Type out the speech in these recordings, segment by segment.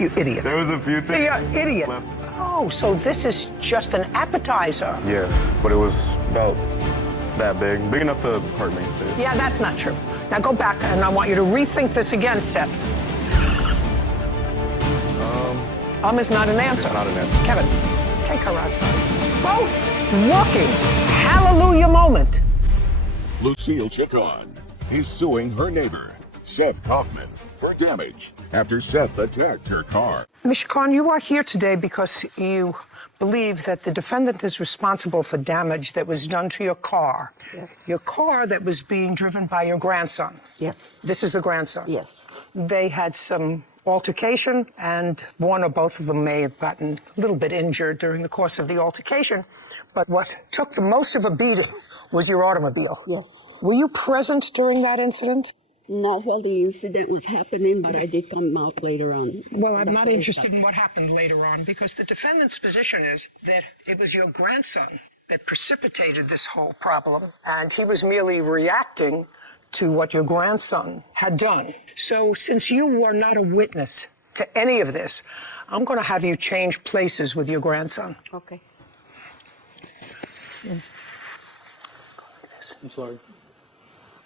You idiot. There was a few things. You idiot. left. Oh, so this is just an appetizer. Yes, but it was about that big enough to hurt me. Yeah, that's not true. Now go back, and I want you to rethink this again, Seth. Is not an answer. Not an answer. Kevin, take her outside. Both working. Hallelujah moment. Lucille Chacon is suing her neighbor, Seth Kaufman, for damage after Seth attacked her car. Ms. Khan, you are here today because you believe that the defendant is responsible for damage that was done to your car. Yes. Your car that was being driven by your grandson. Yes. This is the grandson. Yes. They had some altercation, and one or both of them may have gotten a little bit injured during the course of the altercation. But what took the most of a beating was your automobile. Yes. Were you present during that incident? Not while the incident was happening, but I did come out later on. Well, I'm not interested in what happened later on, because the defendant's position is that it was your grandson that precipitated this whole problem, and he was merely reacting to what your grandson had done. So since you were not a witness to any of this, I'm going to have you change places with your grandson. Okay. I'm sorry.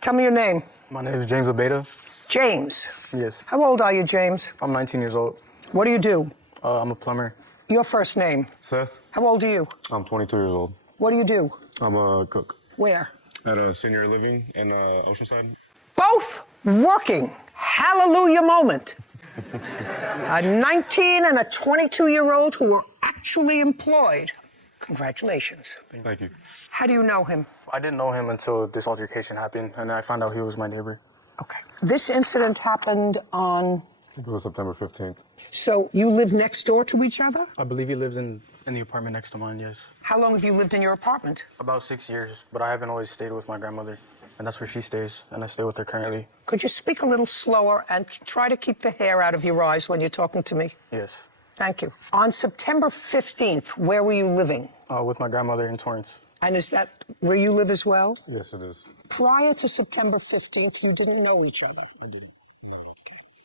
Tell me your name. My name is James Abeda. James. Yes. How old are you, James? I'm 19 years old. What do you do? I'm a plumber. Your first name. Seth, How old are you? I'm 22 years old. What do you do? I'm a cook Where? at a senior living in Oceanside. Both working. Hallelujah moment. A 19 and a 22-year-old who were actually employed. Congratulations. Thank you. How do you know him? I didn't know him until this altercation happened, and I found out he was my neighbor. Okay. This incident happened on... It was September 15th. So you live next door to each other? I believe he lives in the apartment next to mine, yes. How long have you lived in your apartment? About 6 years, but I haven't always stayed with my grandmother, and that's where she stays, and I stay with her currently. Could you speak a little slower and try to keep the hair out of your eyes when you're talking to me? Yes. Thank you. On September 15th, where were you living? With my grandmother in Torrance. And is that where you live as well? Yes, it is. Prior to September 15th, you didn't know each other. I didn't.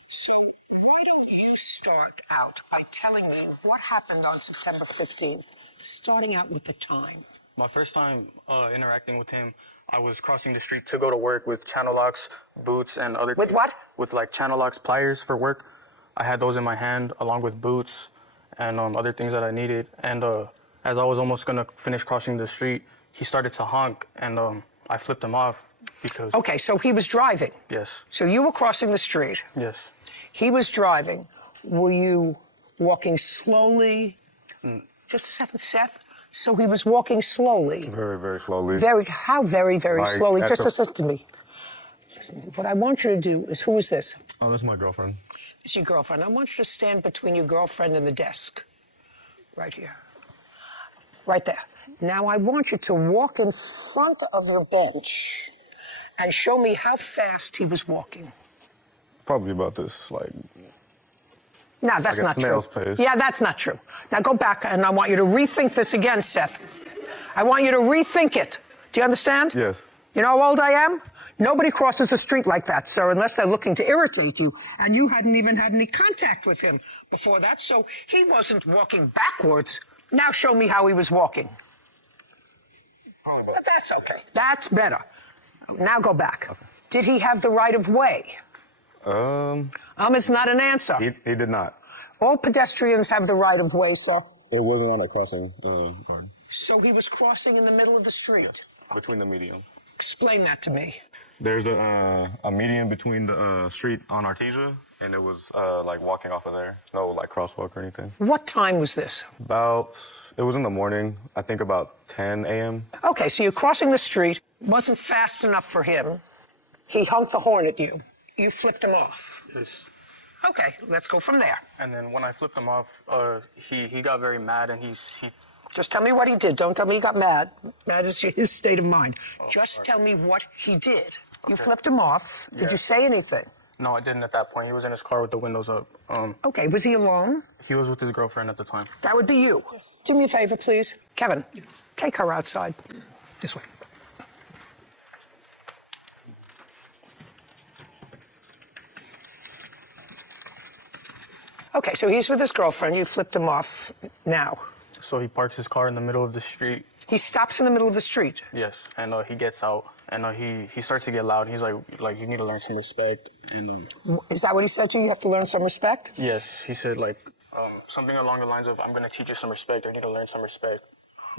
So why don't you start out by telling me what happened on September 15th, starting out with the time. My first time interacting with him, I was crossing the street to go to work with channel locks, boots, and other... With what? With like channel locks, pliers for work. I had those in my hand along with boots and other things that I needed. And as I was almost gonna finish crossing the street, he started to honk, and I flipped him off because... Okay, so he was driving. Yes. So you were crossing the street. Yes. He was driving. Were you walking slowly? Just a second, Seth. So he was walking slowly. Very, very slowly. How very, very Like slowly? at Just the- listen to me. Listen, what I want you to do is, who is this? Oh, that's my girlfriend. It's your girlfriend. I want you to stand between your girlfriend and the desk. Right here. Right there. Now I want you to walk in front of your bench and show me how fast he was walking. Probably about this, like... No, that's Like a not true. snail's pace. Yeah, that's not true. Now go back, and I want you to rethink this again, Seth. I want you to rethink it. Do you understand? Yes. You know how old I am? Nobody crosses the street like that, sir, unless they're looking to irritate you. And you hadn't even had any contact with him before that, so he wasn't walking backwards. Now show me how he was walking. But that's okay. That's better. Now go back. Okay. Did he have the right of way? Is not an answer. He did not. All pedestrians have the right of way, sir. It wasn't on a crossing. So he was crossing in the middle of the street. Between the median. Explain that to me. There's a median between the street on Artesia, and it was like walking off of there. No like crosswalk or anything. What time was this? It was in the morning, I think about 10 a.m. Okay, so you're crossing the street. Wasn't fast enough for him. He honked the horn at you. You flipped him off. Yes. Okay, let's go from there. And then when I flipped him off, he got very mad, and he Just tell me what he did. Don't tell me he got mad. Mad is his state of mind. Just tell me what he did. You flipped him off. Did you say anything? No, I didn't at that point. He was in his car with the windows up. Okay, was he alone? He was with his girlfriend at the time. That would be you. Yes. Do me a favor, please. Kevin, take her outside. This way. Okay, so he's with his girlfriend. You flipped him off now. So he parks his car in the middle of the street. He stops in the middle of the street. Yes, and he gets out, and he starts to get loud. He's like you need to learn some respect. And Is that what he said to you? You have to learn some respect? yes, he said like something along the lines of, "I'm gonna teach you some respect. I need to learn some respect,"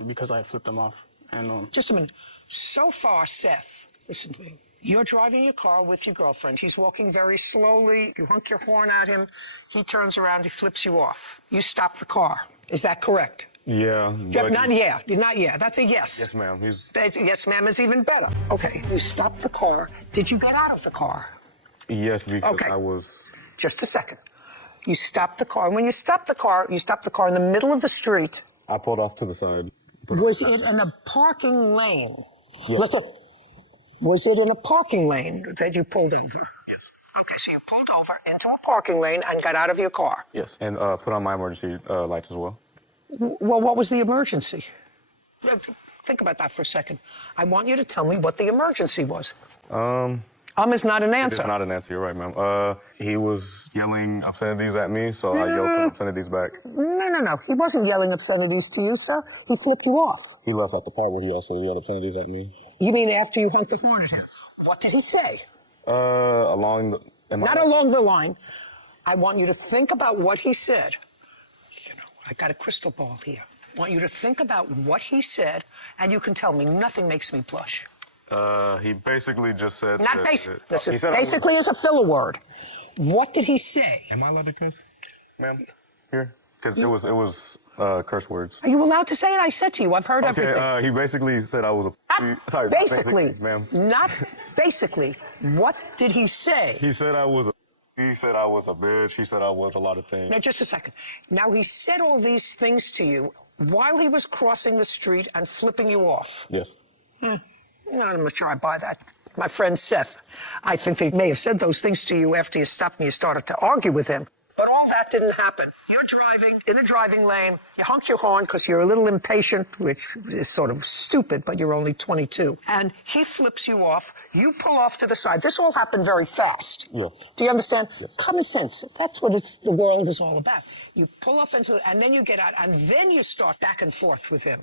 because I had flipped him off. And Just a minute. So far, Seth, listen to me. You're driving your car with your girlfriend. He's walking very slowly. You honk your horn at him. He turns around. He flips you off. You stop the car. Is that correct? Yeah. but- Not yeah. Not yeah. That's a yes. Yes, ma'am. Yes, ma'am is even better. Okay. You stop the car. Did you get out of the car? Yes, because Okay. I was. Just a second. You stop the car. When you stop the car in the middle of the street. I pulled off to the side. Was it in a parking lane? Yes. Listen. Was it in a parking lane that you pulled over? Yes. Okay, so you pulled over into a parking lane and got out of your car. Yes. And put on my emergency lights as well. Well, what was the emergency? Think about that for a second. I want you to tell me what the emergency was. Is not an answer. It's not an answer. You're right, ma'am. He was yelling obscenities at me, so I yelled some obscenities back. No. He wasn't yelling obscenities to you, sir. He flipped you off. He left out the part where he also yelled obscenities at me. You mean after you honked the horn at him? What did he say? Along the. Not along the line. I want you to think about what he said. You know, I got a crystal ball here. I want you to think about what he said, and you can tell me. Nothing makes me blush. He basically just said. Not basic. Listen, He said basically is a filler word. What did he say? Am I allowed to curse, ma'am? Here, because it was curse words. Are you allowed to say it? I said to you, I've heard everything. Okay. He basically said I was a. Not Sorry. basically, ma'am. not basically. What did he say? He said I was a. He said I was a bitch. He said I was a lot of things. Now, just a second. Now, he said all these things to you while he was crossing the street and flipping you off. Yes. I'm not sure I buy that. My friend Seth, I think they may have said those things to you after you stopped and you started to argue with him. But all that didn't happen. You're driving in a driving lane. You honk your horn because you're a little impatient, which is sort of stupid, but you're only 22. And he flips you off. You pull off to the side. This all happened very fast. Yeah. Do you understand? Yeah. Common sense. That's what the world is all about. You pull off and then you get out, and then you start back and forth with him.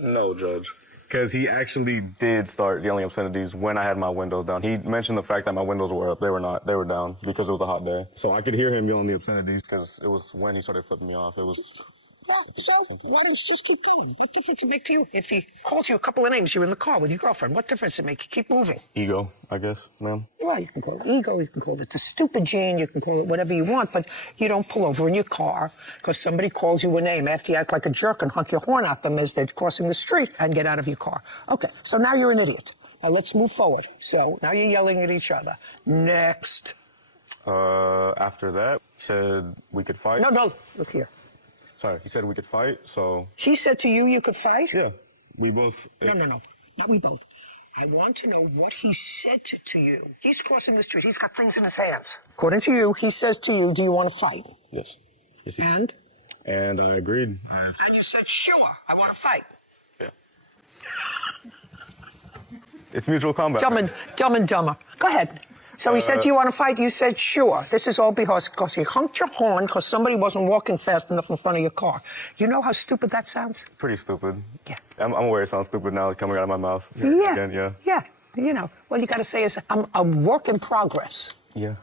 No, Judge. Because he actually did start yelling obscenities when I had my windows down. He mentioned the fact that my windows were up. They were not. They were down because it was a hot day. So I could hear him yelling the obscenities because it was when he started flipping me off. It was. Well, so why don't you just keep going? What difference does it make to you? If he calls you a couple of names, you're in the car with your girlfriend. What difference does it make? You keep moving. Ego, I guess, ma'am. Well, you can call it ego, you can call it the stupid gene, you can call it whatever you want, but you don't pull over in your car because somebody calls you a name after you act like a jerk and honk your horn at them as they're crossing the street and get out of your car. Okay, so now you're an idiot. Now let's move forward. So now you're yelling at each other. Next. After that, he said we could fight. No, look here. Sorry, he said we could fight, so. He said to you could fight? Yeah, we both. No, not we both. I want to know what he said to you. He's crossing the street. He's got things in his hands. According to you, he says to you, do you want to fight? Yes. Yes, he And? And I agreed. And you said, sure, I want to fight. Yeah. It's mutual combat. Dumb and dumber. Go ahead. So he said, do you want to fight? You said, sure. This is all because you honked your horn because somebody wasn't walking fast enough in front of your car. You know how stupid that sounds? Pretty stupid. Yeah. I'm aware it sounds stupid now coming out of my mouth. Yeah. Again, yeah. Yeah. You know, what you got to say is, I'm a work in progress. Yeah,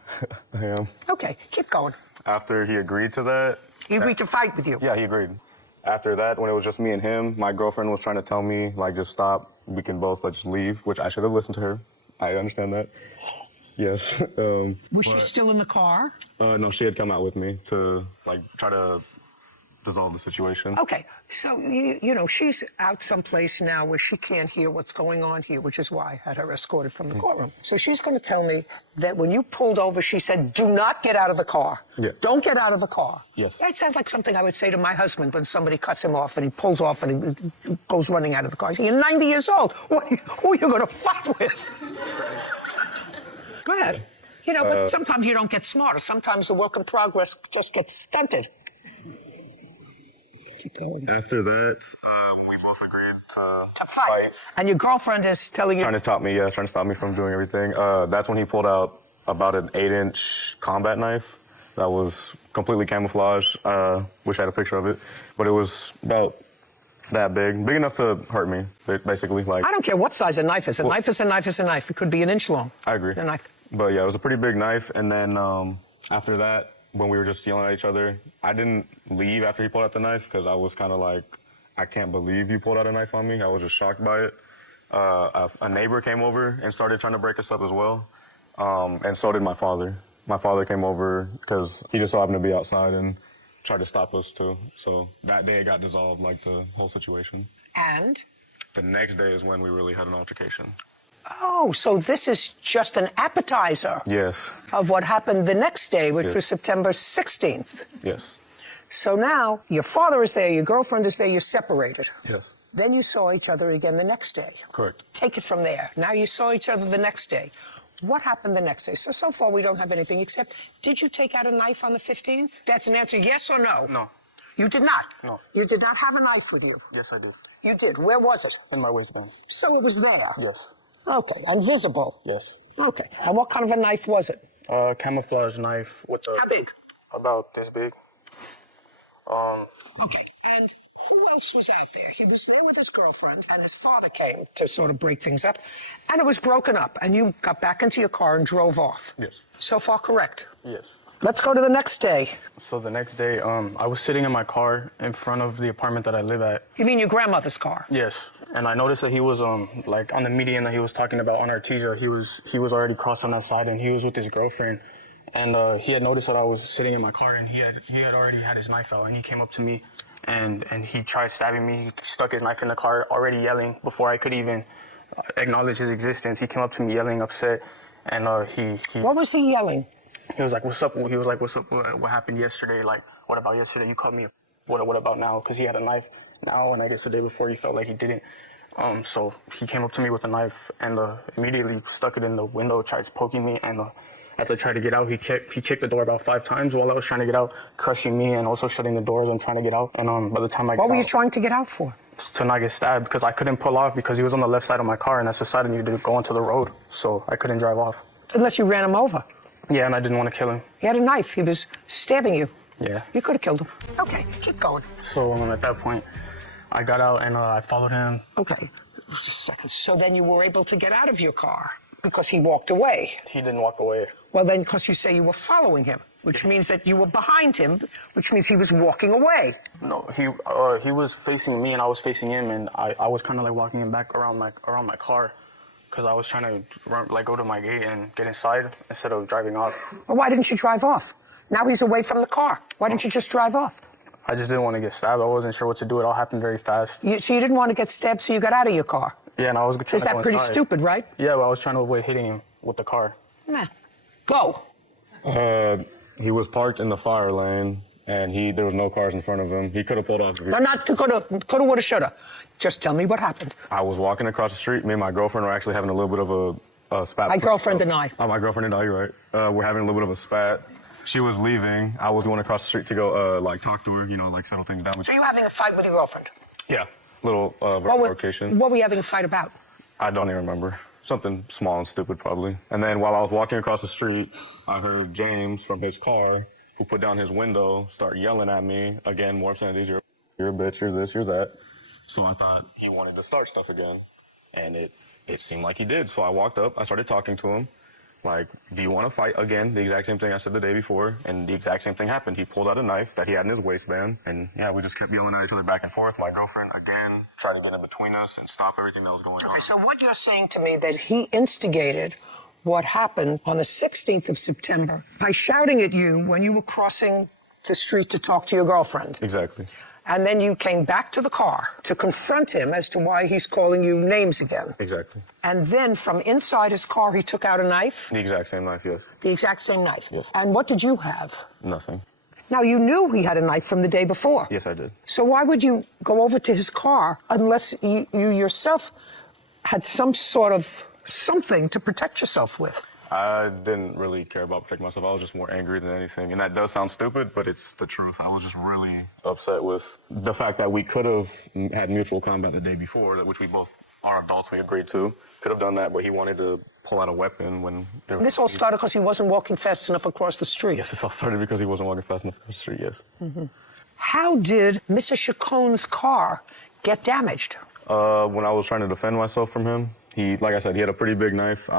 I am. Okay, keep going. After he agreed to that. He agreed to fight with you. Yeah, he agreed. After that, when it was just me and him, my girlfriend was trying to tell me, like, just stop. We can both, just leave, which I should have listened to her. I understand that. Yes. Was she still in the car? No, she had come out with me to, try to resolve the situation. Okay, so, you know, she's out someplace now where she can't hear what's going on here, which is why I had her escorted from the courtroom. So she's going to tell me that when you pulled over, she said, do not get out of the car. Yeah. Don't get out of the car. Yes. It sounds like something I would say to my husband when somebody cuts him off and he pulls off and he goes running out of the car. I say, you're 90 years old. Who are you going to fight with? Go ahead. You know, but sometimes you don't get smarter. Sometimes the work in progress just gets stunted. After that, we both agreed To fight. And your girlfriend is telling you... trying to stop me from doing everything. That's when he pulled out about an 8-inch combat knife. that was completely camouflaged. Wish I had a picture of it, but it was about that big enough to hurt me, basically. Like, I don't care what size a knife is. A knife is a knife is a knife. It could be an inch long. I agree. A knife. But yeah, it was a pretty big knife. And then after that, when we were just yelling at each other, I didn't leave after he pulled out the knife because I was kind of like, I can't believe you pulled out a knife on me. I was just shocked by it. A neighbor came over and started trying to break us up as well. And so did my father. My father came over because he just so happened to be outside and tried to stop us too. So that day it got dissolved, like the whole situation. And? The next day is when we really had an altercation. Oh, so this is just an appetizer. Yes. Of what happened the next day, which Yes. was September 16th. Yes. So now your father is there, your girlfriend is there, you're separated. Yes. Then you saw each other again the next day. Correct. Take it from there. Now you saw each other the next day. What happened the next day? So far we don't have anything except, did you take out a knife on the 15th? That's an answer, yes or no? No. You did not? No. You did not have a knife with you? Yes, I did. You did. Where was it? In my waistband. So it was there? Yes. Okay, and visible? Yes. Okay, and what kind of a knife was it? Camouflage knife with How big? about this big. Okay, and who else was out there? He was there with his girlfriend, and his father came to sort of break things up, and it was broken up, and you got back into your car and drove off. Yes. So far, correct? Yes. Let's go to the next day. So the next day, I was sitting in my car in front of the apartment that I live at. You mean your grandmother's car? Yes. And I noticed that he was like on the median that he was talking about on Artesia. He was already crossed on that side, and he was with his girlfriend. And he had noticed that I was sitting in my car, and he had already had his knife out, and he came up to me, and he tried stabbing me. He stuck his knife in the car, already yelling before I could even acknowledge his existence. He came up to me yelling, upset, and he. What was he yelling? He was like, "What's up?" He was like, "What's up? What happened yesterday? Like, what about yesterday? You called me. What about now?" Because he had a knife now, and I guess the day before he felt like he didn't. So he came up to me with a knife and immediately stuck it in the window, tried poking me, and as I tried to get out, he kicked the door about 5 times while I was trying to get out, crushing me and also shutting the doors and trying to get out. And by the time I got What were you out, trying to get out for? to not get stabbed, because I couldn't pull off because he was on the left side of my car, and that's the side I needed to go onto the road, so I couldn't drive off. Unless you ran him over. Yeah, and I didn't want to kill him. He had a knife. He was stabbing you. Yeah. You could have killed him. Okay, keep going. So at that point, I got out and I followed him. Okay, just a second. So then you were able to get out of your car because he walked away. He didn't walk away. Well, then, because you say you were following him, which means that you were behind him, which means he was walking away. No, he was facing me and I was facing him, and I was kind of like walking him back around my car, because I was trying to go to my gate and get inside instead of driving off. Well, why didn't you drive off? Now he's away from the car. Why didn't you just drive off? I just didn't want to get stabbed. I wasn't sure what to do. It all happened very fast. So you didn't want to get stabbed, so you got out of your car. Yeah, and I was trying Is to go that pretty inside. stupid, right? Yeah, but I was trying to avoid hitting him with the car. Nah. Go. He was parked in the fire lane, and there was no cars in front of him. He could have pulled off. No, not coulda, woulda, shoulda. Just tell me what happened. I was walking across the street. Me and my girlfriend were actually having a little bit of a spat. My girlfriend and I. Oh, my girlfriend and I, you're right. We're having a little bit of a spat. She was leaving. I was going across the street to go, talk to her, settle things down. So you were having a fight with your girlfriend? Yeah, little altercation. What were you having a fight about? I don't even remember. Something small and stupid, probably. And then while I was walking across the street, I heard James from his car, who put down his window, start yelling at me. Again, more obscenities. You're a bitch, you're this, you're that. So I thought he wanted to start stuff again. And it seemed like he did. So I walked up, I started talking to him. Like, do you want to fight again? The exact same thing I said the day before, and the exact same thing happened. He pulled out a knife that he had in his waistband, and yeah, we just kept yelling at each other back and forth. My girlfriend, again, tried to get in between us and stop everything that was going on. Okay, so what you're saying to me that he instigated what happened on the 16th of September by shouting at you when you were crossing the street to talk to your girlfriend. Exactly. And then you came back to the car to confront him as to why he's calling you names again. Exactly. And then from inside his car, he took out a knife? The exact same knife, yes. The exact same knife? Yes. And what did you have? Nothing. Now, you knew he had a knife from the day before. Yes, I did. So why would you go over to his car unless you yourself had some sort of something to protect yourself with? I didn't really care about protecting myself. I was just more angry than anything. And that does sound stupid, but it's the truth. I was just really upset with the fact that we could have had mutual combat the day before, which we both are adults, we agreed to. Could have done that, but he wanted to pull out a weapon when they were... This all started because he wasn't walking fast enough across the street. Yes, this all started because he wasn't walking fast enough across the street, yes. How did Mr. Chacon's car get damaged? When I was trying to defend myself from him, like I said, he had a pretty big knife.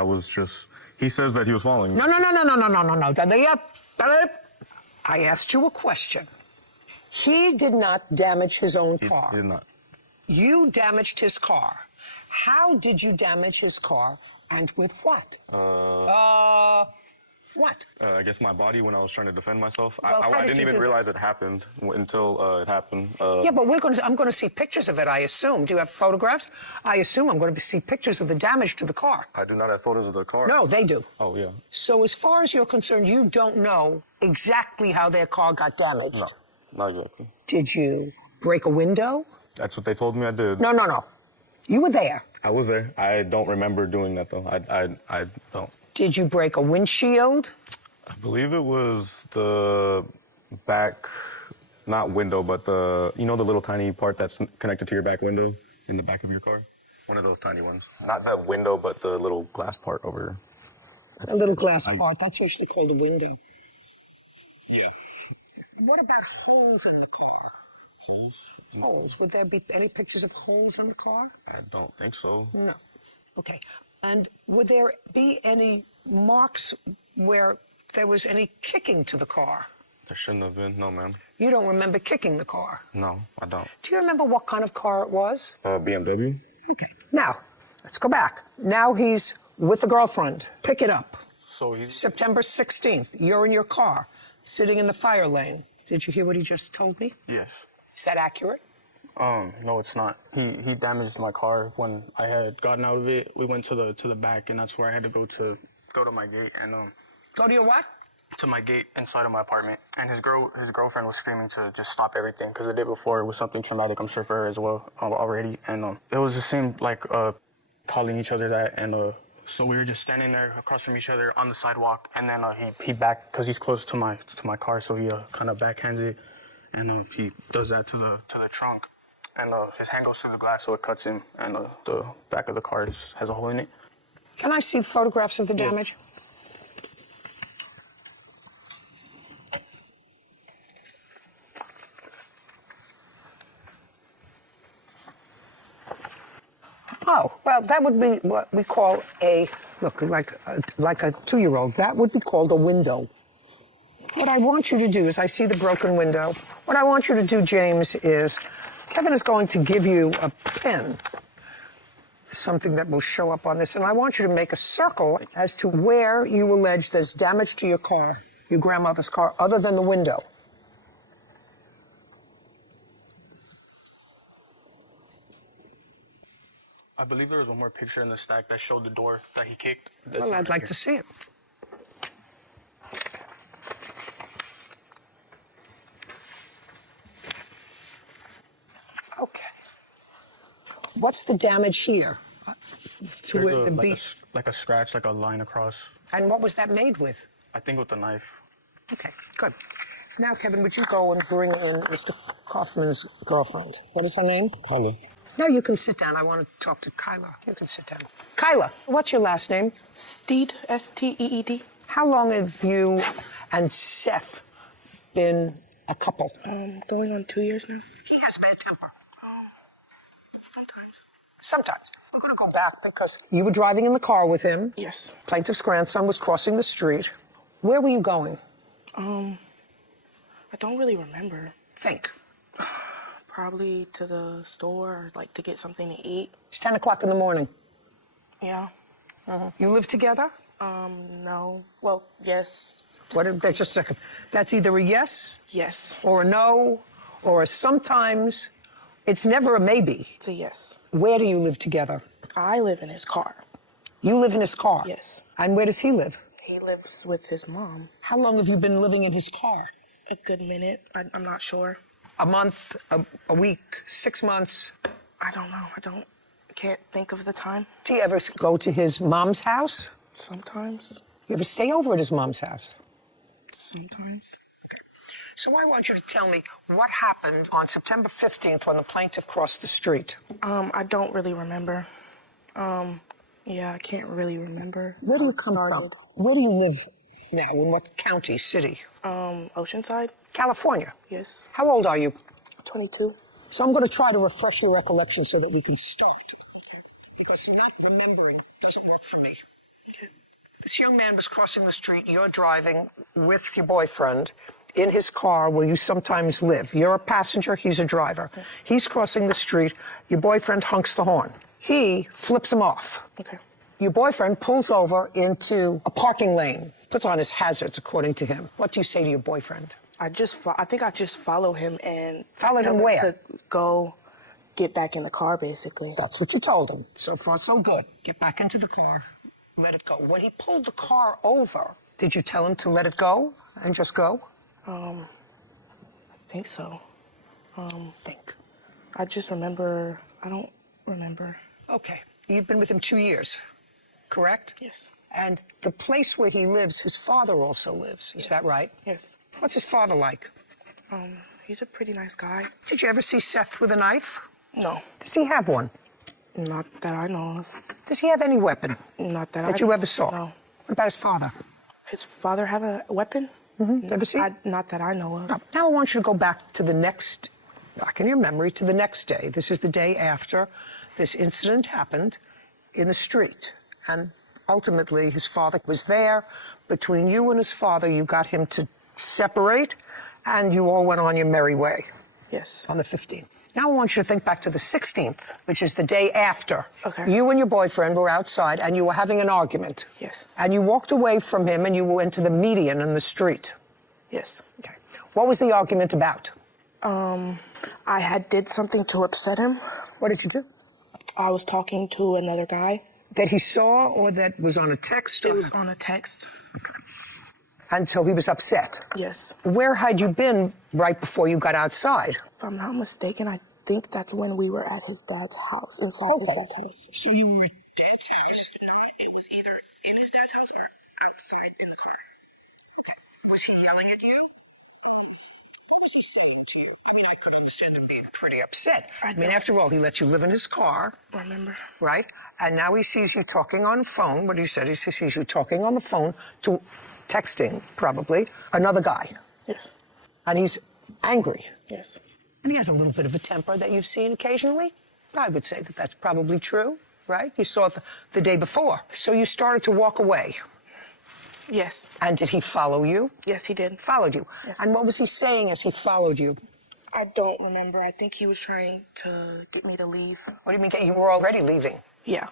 He says that he was falling. No. I asked you a question. He did not damage his own car. He did not. You damaged his car. How did you damage his car, and with what? What? I guess my body when I was trying to defend myself. Well, how I did didn't you even do realize it happened until it happened. Yeah, but I'm going to see pictures of it, I assume. Do you have photographs? I assume I'm going to see pictures of the damage to the car. I do not have photos of the car. No, they do. Oh, yeah. So as far as you're concerned, you don't know exactly how their car got damaged. No, not exactly. Did you break a window? That's what they told me I did. No. You were there. I was there. I don't remember doing that, though. I don't. Did you break a windshield? I believe it was the back, not window, but the little tiny part that's connected to your back window in the back of your car? One of those tiny ones. Not the window, but the little glass part over. A little glass part. That's usually called a window. Yeah. What about holes in the car? Holes? Would there be any pictures of holes in the car? I don't think so. No. Okay. And would there be any marks where there was any kicking to the car? There shouldn't have been. No, ma'am. You don't remember kicking the car? No, I don't. Do you remember what kind of car it was? BMW. Okay. Now, let's go back. Now he's with the girlfriend. Pick it up. So he's September 16th. You're in your car, sitting in the fire lane. Did you hear what he just told me? yes. Is that accurate? No, it's not. He damaged my car when I had gotten out of it. We went to the back, and that's where I had to go to my gate and Go to your what? to my gate inside of my apartment. And his girlfriend was screaming to just stop everything because the day before it was something traumatic, I'm sure, for her as well already. And it was the same, like calling each other that. And so we were just standing there across from each other on the sidewalk. And then he back because he's close to my car, so he kind of backhands it, and he does that to the trunk. And his hand goes through the glass, so it cuts him, and the back of the car has a hole in it. Can I see photographs of the damage? Oh, well, that would be what we call like a 2-year-old. That would be called a window. What I want you to do is, I see the broken window. What I want you to do, James, is Kevin is going to give you a pen, something that will show up on this, and I want you to make a circle as to where you allege there's damage to your car, your grandmother's car, other than the window. I believe there was one more picture in the stack that showed the door that he kicked. Well, I'd like to see it. Okay. What's the damage here? To There's the like beach. like a scratch, like a line across. And what was that made with? I think with a knife. Okay, good. Now, Kevin, would you go and bring in Mr. Kaufman's girlfriend? What is her name? Kyla. No, you can sit down. I want to talk to Kyla. You can sit down. Kyla, what's your last name? Steed, S-T-E-E-D. How long have you and Seth been a couple? Going on 2 years now. He has bad temper. Sometimes. Sometimes. We're going to go back because you were driving in the car with him. Yes. Plaintiff's grandson was crossing the street. Where were you going? I don't really remember. Think. Probably to the store, or like to get something to eat. It's 10 o'clock in the morning. Yeah. You live together? No. Well, yes. Just a second. That's either a yes Yes. or a no or a sometimes. It's never a maybe. It's a yes. Where do you live together? I live in his car. You live in his car? Yes. And where does he live? He lives with his mom. How long have you been living in his car? A good minute. I'm not sure. A month, a week, 6 months? I don't know. Can't think of the time. Do you ever go to his mom's house? Sometimes. You ever stay over at his mom's house? Sometimes. So I want you to tell me what happened on September 15th when the plaintiff crossed the street. I don't really remember. Yeah, I can't really remember. Where do how you it come from? started. Where do you live now? In what county, city? Oceanside? California. Yes. How old are you? 22. So I'm going to try to refresh your recollection so that we can start. Because not remembering doesn't work for me. This young man was crossing the street. You're driving with your boyfriend in his car where you sometimes live. You're a passenger. He's a driver. He's crossing the street. Your boyfriend honks the horn. He flips him off. Okay. Your boyfriend pulls over into a parking lane, puts on his hazards, according to him. What do you say to your boyfriend? I think I just followed him and... Followed him tell where? To go get back in the car, basically. That's what you told him. So far, so good. Get back into the car. Let it go. When he pulled the car over, did you tell him to let it go and just go? I think so. Think. I just remember... I don't remember. Okay. You've been with him 2 years, correct? Yes. And the place where he lives, his father also lives. Is that right? Yes. What's his father like? He's a pretty nice guy. Did you ever see Seth with a knife? No. Does he have one? Not that I know of. Does he have any weapon Not that that you ever saw? No. What about his father? His father have a weapon? Ever see? Not that I know of. Now I want you to go back to back in your memory, to the next day. This is the day after this incident happened in the street. And ultimately, his father was there. Between you and his father, you got him to separate, and you all went on your merry way. Yes. On the 15th. Now I want you to think back to the 16th, which is the day after. Okay. You and your boyfriend were outside, and you were having an argument. Yes. And you walked away from him, and you went to the median in the street. Yes. Okay. What was the argument about? I did something to upset him. What did you do? I was talking to another guy. That he saw, or that was on a text? It Or... was on a text. And so he was upset. Yes. Where had you been right before you got outside? If I'm not mistaken, I think that's when we were at his dad's house, inside his dad's house. So you were at Dad's house? No, it was either in his dad's house or outside in the car. Okay. Was he yelling at you? What was he saying to you? I mean, I could understand him being pretty upset. I mean, after all, he let you live in his car. I remember. Right? And now he sees you talking on the phone. What he said, he sees you talking on the phone to texting, probably, another guy. Yes. And he's angry. Yes. And he has a little bit of a temper that you've seen occasionally. I would say that that's probably true, right? You saw it the day before. So you started to walk away. Yes. And did he follow you? Yes, he did. Followed you. Yes. And what was he saying as he followed you? I don't remember. I think he was trying to get me to leave. What do you mean, you were already leaving? Yeah.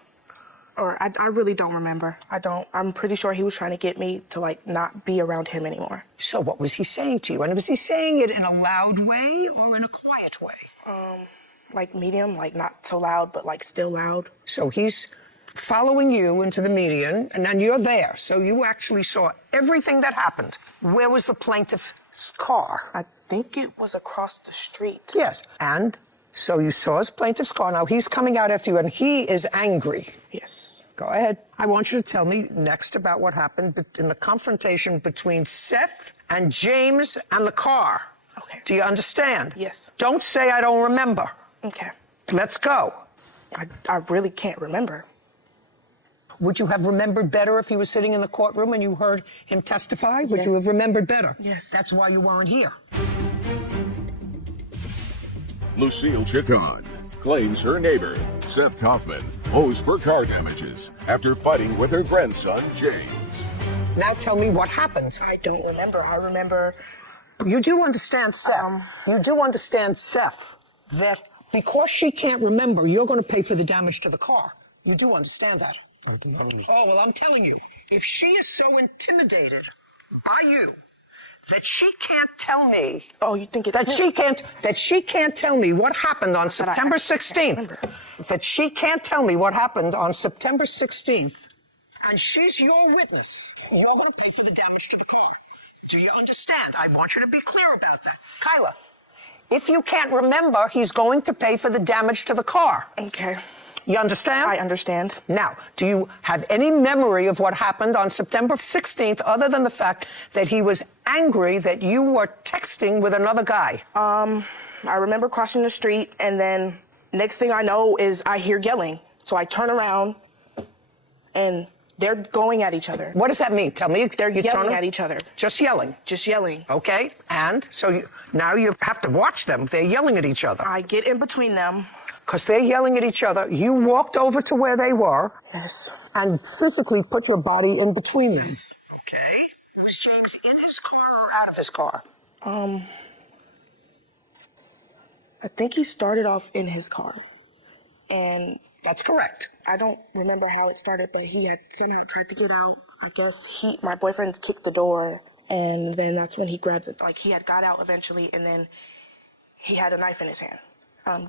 Or I really don't remember. I'm pretty sure he was trying to get me to, like, not be around him anymore. So what was he saying to you? And was he saying it in a loud way or in a quiet way? Like medium, like not so loud, but like still loud. So he's following you into the median, and then you're there. So you actually saw everything that happened. Where was the plaintiff's car? I think it was across the street. Yes. And so you saw his plaintiff's car. Now he's coming out after you, and he is angry. Yes. Go ahead. I want you to tell me next about what happened in the confrontation between Seth and James and the car. Okay. Do you understand? Yes. Don't say I don't remember. Okay. Let's go. I really can't remember. Would you have remembered better if he was sitting in the courtroom and you heard him testify? Would Yes. you have remembered better? Yes. That's why you weren't here. Lucille Chacon claims her neighbor, Seth Kaufman, owes for car damages after fighting with her grandson, James. Now tell me what happened. I don't remember. I remember. You do understand, Seth. You do understand, Seth, that because she can't remember, you're going to pay for the damage to the car. You do understand that. I do not understand. Oh, well, I'm telling you, if she is so intimidated by you that she can't tell me Oh, you think it's that she can't tell me what happened on September I can't 16th. remember. That she can't tell me what happened on September 16th, and she's your witness. You're going to pay for the damage to the car. Do you understand? I want you to be clear about that. Kyla, if you can't remember, he's going to pay for the damage to the car. Okay. You understand? I understand. Now, do you have any memory of what happened on September 16th other than the fact that he was angry that you were texting with another guy? I remember crossing the street, and then next thing I know is I hear yelling. So I turn around, and they're going at each other. What does that mean? Tell me. They're yelling at each other. Just yelling. Just yelling. Okay. And so now you have to watch them. They're yelling at each other. I get in between them. Because they're yelling at each other. You walked over to where they were. Yes. And physically put your body in between them. Okay. Was James in his car or out of his car? I think he started off in his car. And That's correct. I don't remember how it started, but he had somehow tried to get out. I guess my boyfriend kicked the door, and then that's when he grabbed it. Like, he had got out eventually, and then he had a knife in his hand.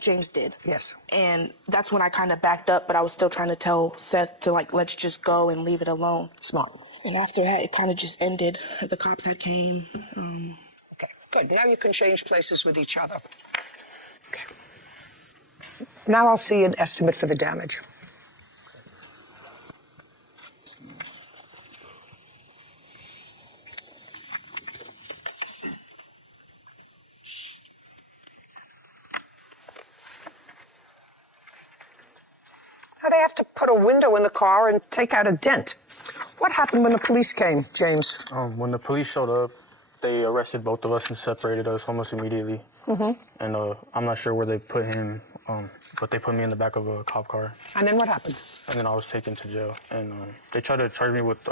James did. Yes. And that's when I kind of backed up, but I was still trying to tell Seth to, like, let's just go and leave it alone. Smart. And after that, it kind of just ended. The cops had came. Okay, good. Now you can change places with each other. Okay. Now I'll see an estimate for the damage. Now they have to put a window in the car and take out a dent. What happened when the police came, James? When the police showed up, they arrested both of us and separated us almost immediately. And I'm not sure where they put him, but they put me in the back of a cop car. And then what happened? And then I was taken to jail. And they tried to charge me with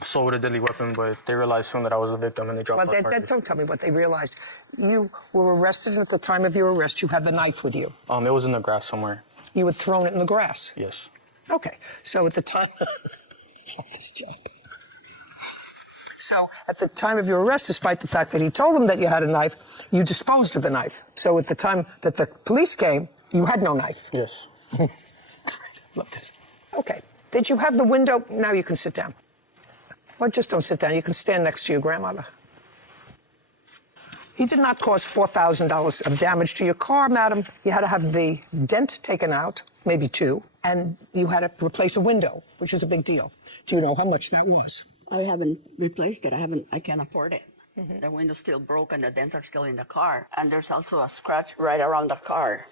assault with a deadly weapon, but they realized soon that I was a victim and they dropped my charges. Don't tell me what they realized. You were arrested, and at the time of your arrest, you had the knife with you. It was in the grass somewhere. You had thrown it in the grass. Yes. Okay, so at the time... this job. So at the time of your arrest, despite the fact that he told them that you had a knife, you disposed of the knife. So at the time that the police came, you had no knife. Yes. Love this. Okay. Did you have the window? Now you can sit down. Well, just don't sit down. You can stand next to your grandmother. He did not cause $4,000 of damage to your car, madam. You had to have the dent taken out, maybe two, and you had to replace a window, which is a big deal. Do you know how much that was? I haven't replaced it. I can't afford it. The window's still broken. The dents are still in the car. And there's also a scratch right around the car.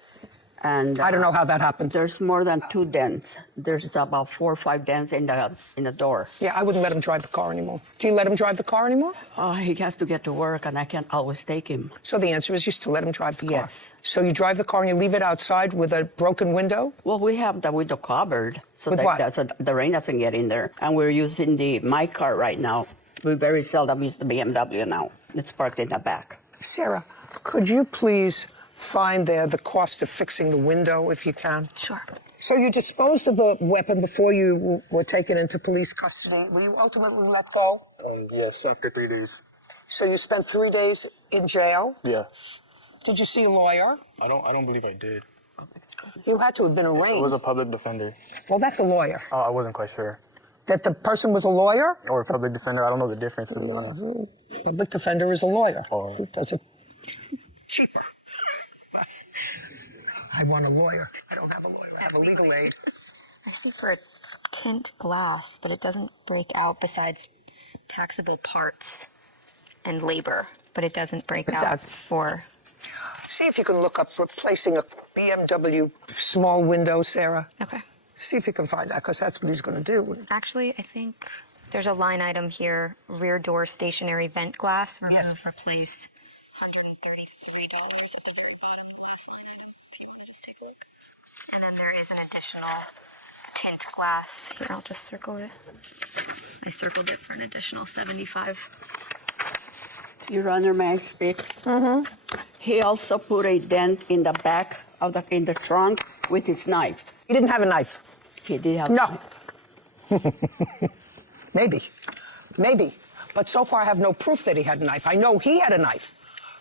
And I don't know how that happened. there's more than 2 dents. There's about 4 or 5 dents in the door. Yeah, I wouldn't let him drive the car anymore. Do you let him drive the car anymore? He has to get to work, and I can't always take him. So the answer is you still let him drive the car? Yes. So you drive the car and you leave it outside with a broken window? Well, we have the window covered so With that what? the rain doesn't get in there. And we're using my car right now. We very seldom use the BMW now. It's parked in the back. Sarah, could you please find there the cost of fixing the window, if you can? Sure. So you disposed of the weapon before you were taken into police custody. Were you ultimately let go? Yes, after 3 days. So you spent 3 days in jail? Yeah. Did you see a lawyer? I don't believe I did. You had to have been arraigned. It was a public defender. Well, that's a lawyer. I wasn't quite sure. That the person was a lawyer? Or a public defender, I don't know the difference, to be honest. Public defender is a lawyer. Oh. Who does it cheaper? I want a lawyer. I don't have a lawyer. I have a legal aid. I see for a tint glass, but it doesn't break out besides taxable parts and labor, but it doesn't break out for... See if you can look up replacing a BMW small window, Sarah. Okay. See if you can find that, because that's what he's going to do. Actually, I think there's a line item here, rear door stationary vent glass, remove, Yes. replace, $133 at the very bottom of this line item, if you want to just take a look. And then there is an additional tint glass. Here, I'll just circle it. I circled it for an additional $75. Your Honor, may I speak? Mm-hmm. He also put a dent in the back of in the trunk with his knife. He didn't have a knife. He did have No. Maybe. But so far I have no proof that he had a knife. I know he had a knife.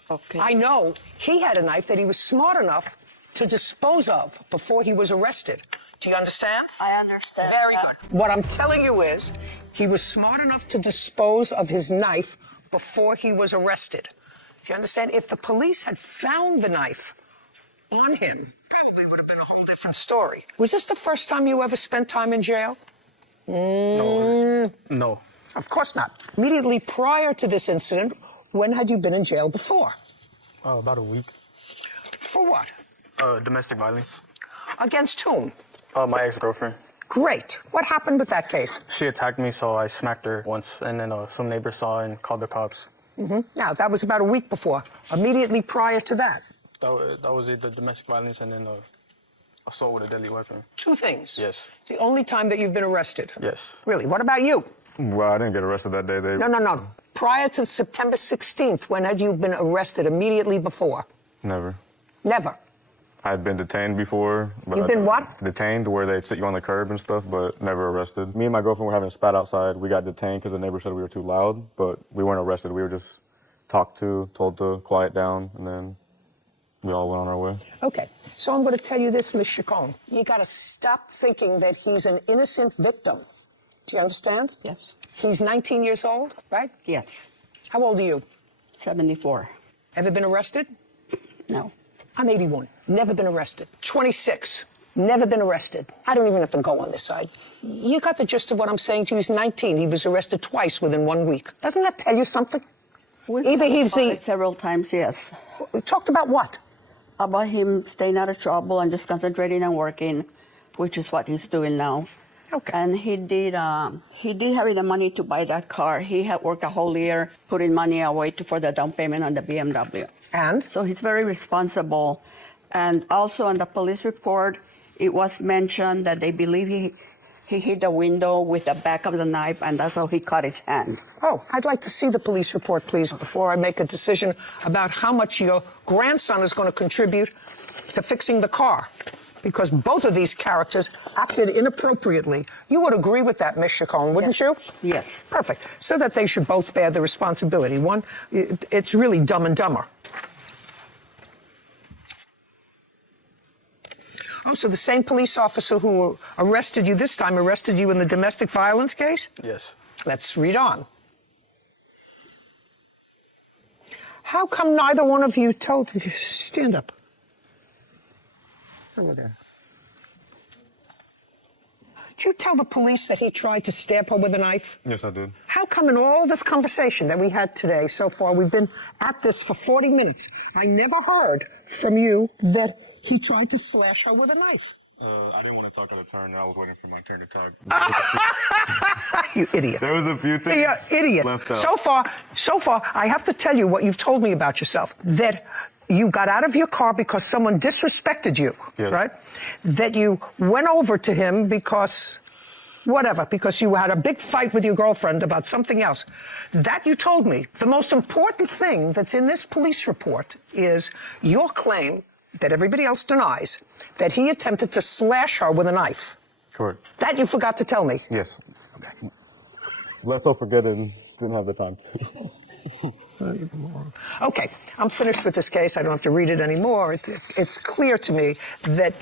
Okay. I know he had a knife that he was smart enough to dispose of before he was arrested. Do you understand? I understand. Very good. What I'm telling you is he was smart enough to dispose of his knife before he was arrested. Do you understand? If the police had found the knife on him, probably would have been a whole different story. Was this the first time you ever spent time in jail? No. Of course not. Immediately prior to this incident, when had you been in jail before? About a week. For what? Domestic violence. Against whom? My ex-girlfriend. Great. What happened with that case? She attacked me, so I smacked her once, and then some neighbors saw and called the cops. Now, that was about a week before. Immediately prior to that. That was it, the domestic violence and then assault with a deadly weapon. Two things. Yes. It's the only time that you've been arrested. Yes. Really? What about you? Well, I didn't get arrested that day. No. Prior to September 16th, when had you been arrested immediately before? Never. Never. I had been detained before. But You've been what? Detained, where they'd sit you on the curb and stuff, but never arrested. Me and my girlfriend were having a spat outside. We got detained because the neighbor said we were too loud, but we weren't arrested. We were just talked to, told to quiet down, and then we all went on our way. Okay. So I'm going to tell you this, Ms. Chacon. You got to stop thinking that he's an innocent victim. Do you understand? Yes. He's 19 years old, right? Yes. How old are you? 74. Ever been arrested? No. I'm 81. Never been arrested. 26. Never been arrested. I don't even have to go on this side. You got the gist of what I'm saying to you. He's 19. He was arrested twice within 1 week. Doesn't that tell you something? Either he's the... Several times, yes. We talked about what? About him staying out of trouble and just concentrating on working, which is what he's doing now. Okay. And he did have the money to buy that car. He had worked a whole year putting money away for the down payment on the BMW. And? So he's very responsible. And also on the police report, it was mentioned that they believe he hit the window with the back of the knife, and that's how he cut his hand. Oh, I'd like to see the police report, please, before I make a decision about how much your grandson is going to contribute to fixing the car. Because both of these characters acted inappropriately. You would agree with that, Ms. Chacon, wouldn't you? Yes. Perfect. So that they should both bear the responsibility. One, it's really Dumb and Dumber. Oh, so the same police officer who arrested you this time arrested you in the domestic violence case? Yes. Let's read on. How come neither one of you told me? Stand up. Over there. Did you tell the police that he tried to stab her with a knife? Yes, I did. How come in all this conversation that we had today so far, we've been at this for 40 minutes, I never heard from you that he tried to slash her with a knife? I didn't want to talk on the turn. I was waiting for my turn to talk. You idiot. There was a few things idiot. left out. So far, I have to tell you what you've told me about yourself. That you got out of your car because someone disrespected you, right? That you went over to him because, because you had a big fight with your girlfriend about something else. That you told me. The most important thing that's in this police report is your claim that everybody else denies that he attempted to slash her with a knife. Correct. That you forgot to tell me. Yes. Okay. Let's not forget and didn't have the time to. Okay, I'm finished with this case. I don't have to read it anymore. It's clear to me that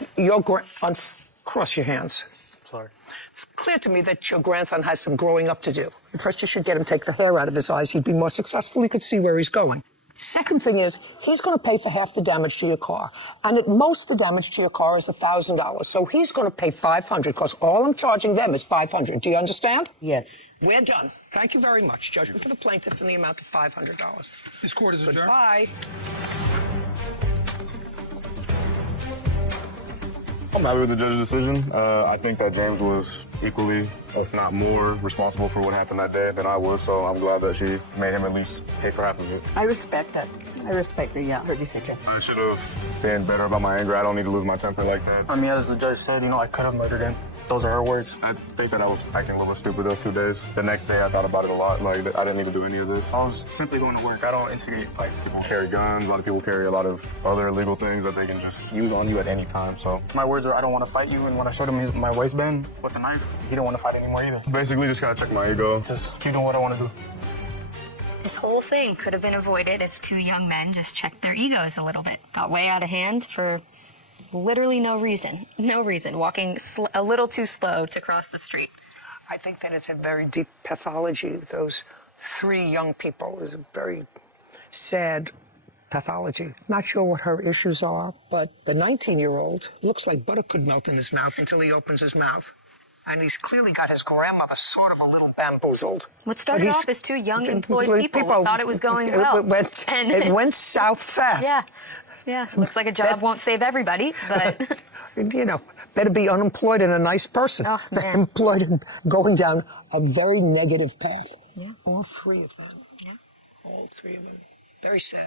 cross your hands. Sorry. It's clear to me that your grandson has some growing up to do. First, you should get him take the hair out of his eyes. He'd be more successful. He could see where he's going. Second thing is, he's going to pay for half the damage to your car. And at most, the damage to your car is $1,000. So he's going to pay $500 because all I'm charging them is $500. Do you understand? Yes. We're done. Thank you very much. Judgment for the plaintiff in the amount of $500. This court is adjourned. Bye. I'm happy with the judge's decision. I think that James was equally, if not more, responsible for what happened that day than I was, so I'm glad that she made him at least pay for half of it. I respect that. I respect her decision. I should have been better about my anger. I don't need to lose my temper like that. I mean, as the judge said, I could have murdered him. Those are her words. I think that I was acting a little stupid those 2 days. The next day, I thought about it a lot. Like, I didn't need to do any of this. I was simply going to work. I don't instigate fights. People carry guns. A lot of people carry a lot of other illegal things that they can just use on you at any time, so. My words are, I don't want to fight you, and when I showed him my waistband with the knife, he didn't want to fight anymore either. Basically, just gotta check my ego. Just keep doing what I want to do. This whole thing could have been avoided if two young men just checked their egos a little bit. Got way out of hand for literally no reason. No reason. Walking a little too slow to cross the street. I think that it's a very deep pathology. Those 3 young people is a very sad pathology. Not sure what her issues are, but the 19-year-old looks like butter could melt in his mouth until he opens his mouth. And he's clearly got his grandmother sort of a little bamboozled. What started off as 2 young employed people who thought it was going well. It went south fast. Yeah. Looks like a job won't save everybody, but... better be unemployed and a nice person. Oh, They're man. employed and going down a very negative path. Yeah. All three of them. Yeah. All three of them. Very sad.